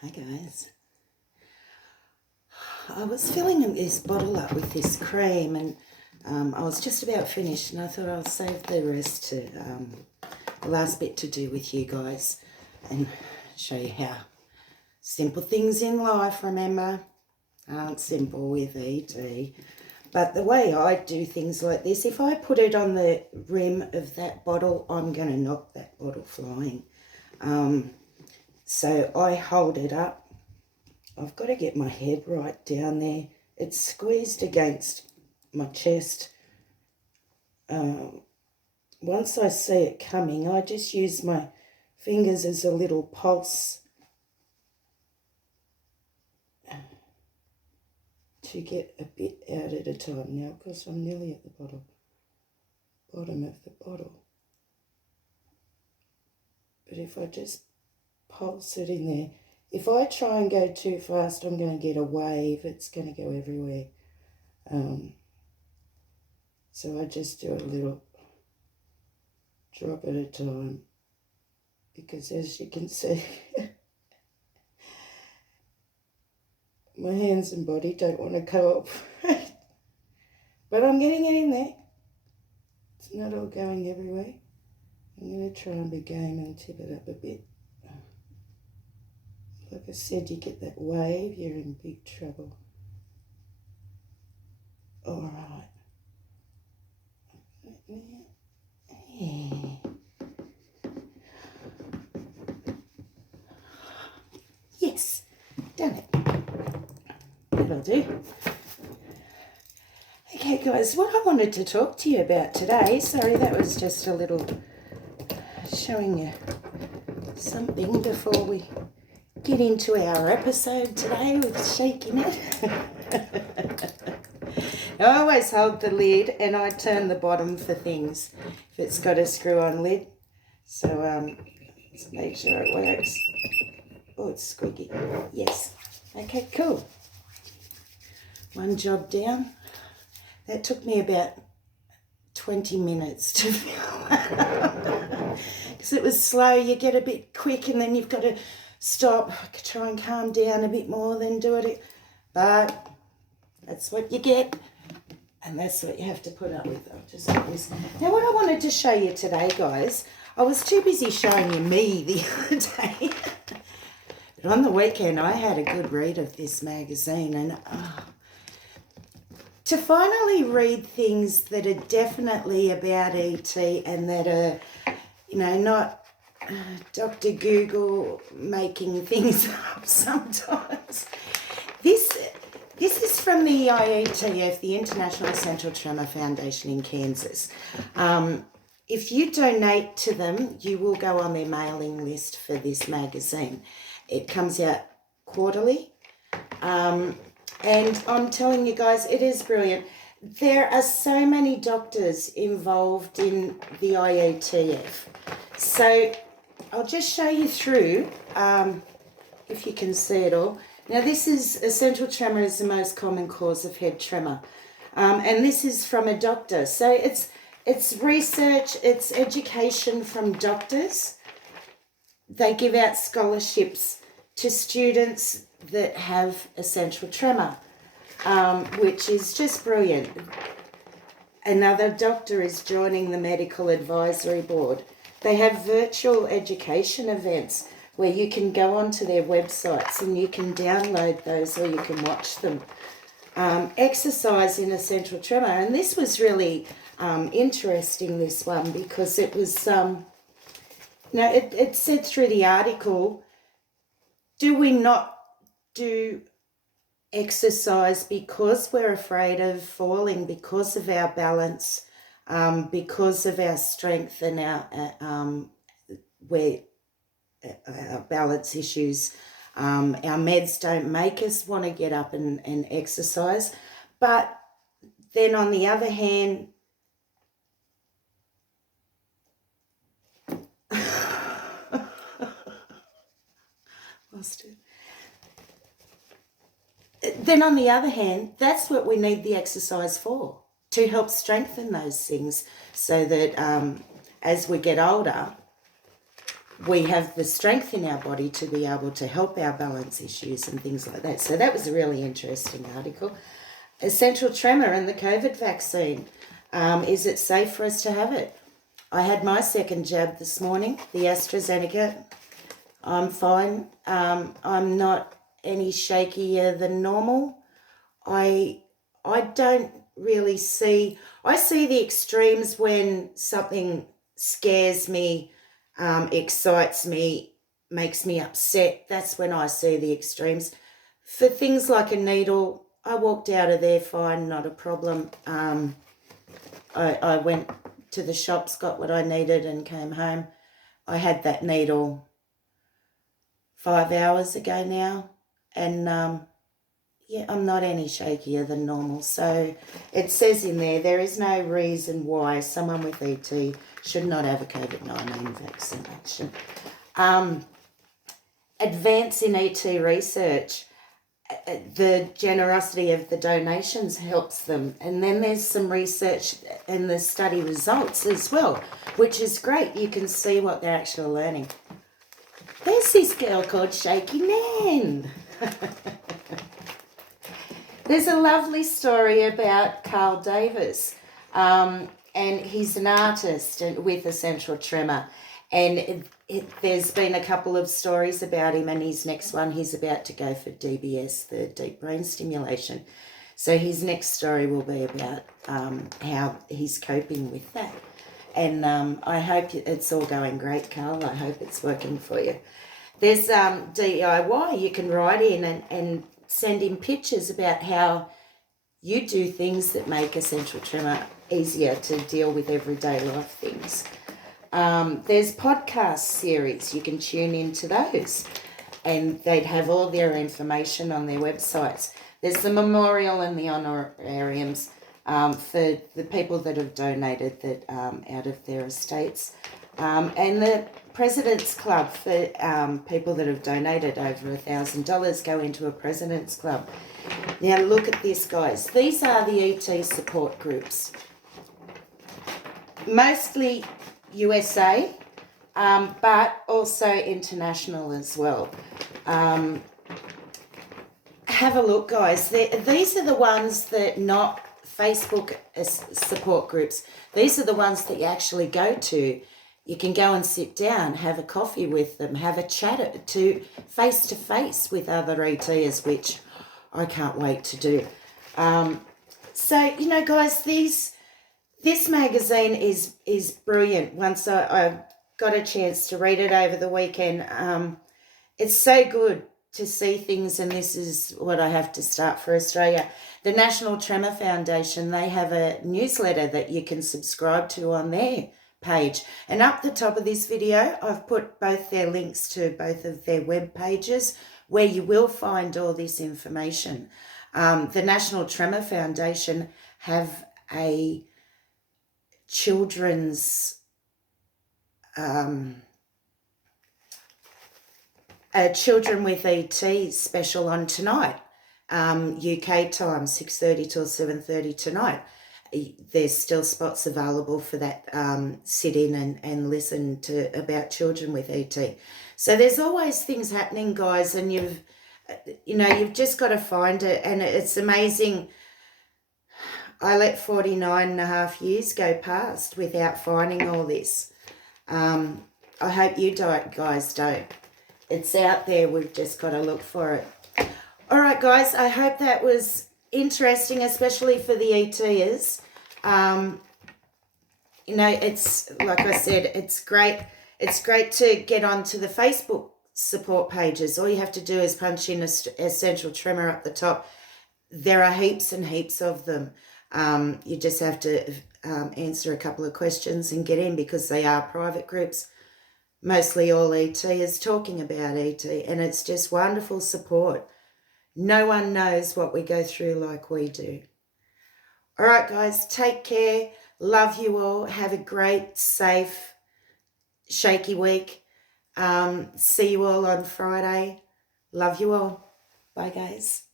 Hi guys. I was filling this bottle up with this cream and I was just about finished and I thought I'll save the rest to the last bit to do with you guys and show you how simple things in life, remember, aren't simple with ET. But the way I do things like this, if I put it on the rim of that bottle, I'm going to knock that bottle flying. So I hold it up. I've got to get my head right down there. It's squeezed against my chest. Once I see it coming, I just use my fingers as a little pulse to get a bit out at a time. Now, of course, I'm nearly at the bottom of the bottle. But if I just pulse it in there, if I try and go too fast, I'm going to get a wave. It's going to go everywhere. So I just do a little drop at a time, because as you can see, my hands and body don't want to cooperate. But I'm getting it in there. It's not all going everywhere. I'm going to try and be game and tip it up a bit. Like I said, you get that wave, you're in big trouble. All right. Yeah. Yes, done it. That'll do. Okay, guys, what I wanted to talk to you about today, sorry, that was just a little showing you something before we get into our episode today with Shakey Nan. I always hold the lid and I turn the bottom for things if it's got a screw-on lid. So let's make sure it works. Oh, it's squeaky. Yes. Okay, cool. One job down. That took me about 20 minutes to film. Because it was slow. You get a bit quick and then you've got to stop, try and calm down a bit more, then do it. But that's what you get. And that's what you have to put up with. I'll just put this. Now, what I wanted to show you today, guys, I was too busy showing you me the other day. But on the weekend, I had a good read of this magazine. And to finally read things that are definitely about ET and that are, you know, not Dr. Google making things up sometimes. This is from the IETF, the International Essential Tremor Foundation in Kansas. If you donate to them, you will go on their mailing list for this magazine. It comes out quarterly. And I'm telling you guys, it is brilliant. There are so many doctors involved in the IETF. So I'll just show you through, if you can see it all. Now, this is essential tremor is the most common cause of head tremor. And this is from a doctor. So it's research, it's education from doctors. They give out scholarships to students that have essential tremor, which is just brilliant. Another doctor is joining the medical advisory board. They have virtual education events where you can go onto their websites and you can download those or you can watch them. Exercise in essential tremor. And this was really interesting, this one, because it was, it said through the article, do we not do exercise because we're afraid of falling, because of our balance, because of our strength and our balance issues. Our meds don't make us want to get up and exercise. But then on the other hand, lost it. Then on the other hand, that's what we need the exercise for, to help strengthen those things so that as we get older, we have the strength in our body to be able to help our balance issues and things like that. So that was a really interesting article. Essential tremor and the COVID vaccine. Is it safe for us to have it? I had my second jab this morning, the AstraZeneca. I'm fine. I'm not any shakier than normal. I don't really see... I see the extremes when something scares me, excites me, makes me upset. That's when I see the extremes. For things like a needle, I walked out of there fine, not a problem. I went to the shops, got what I needed and came home. I had that needle 5 hours ago now, and yeah, I'm not any shakier than normal. So it says in there is no reason why someone with ET should not have a COVID-19 vaccination. Advance in ET research. The generosity of the donations helps them. And then there's some research and the study results as well, which is great. You can see what they're actually learning. There's this girl called Shakey Nan. There's a lovely story about Carl Davis, and he's an artist with essential tremor. And there's been a couple of stories about him, and his next one, he's about to go for DBS, the deep brain stimulation. So his next story will be about how he's coping with that. And I hope it's all going great, Carl. I hope it's working for you. There's DIY. You can write in and send in pictures about how you do things that make essential tremor easier to deal with everyday life things. There's podcast series. You can tune into those, and they'd have all their information on their websites. There's the memorial and the honorariums for the people that have donated that out of their estates, and the President's Club for people that have donated over $1,000 go into a President's Club. Now look at this, guys. These are the ET support groups. Mostly USA, but also international as well. Have a look, guys. These are the ones that not Facebook support groups. These are the ones that you actually go to. You can go and sit down, have a coffee with them, have a chat to face with other ETers, which I can't wait to do. So, you know, guys, this magazine is brilliant. Once I got a chance to read it over the weekend, it's so good to see things, and this is what I have to start for Australia. The National Tremor Foundation, they have a newsletter that you can subscribe to on their page. And up the top of this video, I've put both their links to both of their web pages where you will find all this information. The National Tremor Foundation have a children's Children with ET special on tonight, UK time, 6:30 till 7:30 tonight. There's still spots available for that sit in and listen to about children with ET. So there's always things happening, guys, and you've just got to find it. And it's amazing. I let 49 and a half years go past without finding all this. I hope you guys don't. It's out there. We've just got to look for it. All right, guys, I hope that was interesting, especially for the ETers. It's like I said, it's great. It's great to get onto the Facebook support pages. All you have to do is punch in Essential Tremor up the top. There are heaps and heaps of them. You just have to answer a couple of questions and get in, because they are private groups. Mostly all ET is talking about ET, and it's just wonderful support. No one knows what we go through like we do. All right, guys, take care. Love you all. Have a great, safe, shaky week. See you all on Friday. Love you all. Bye, guys.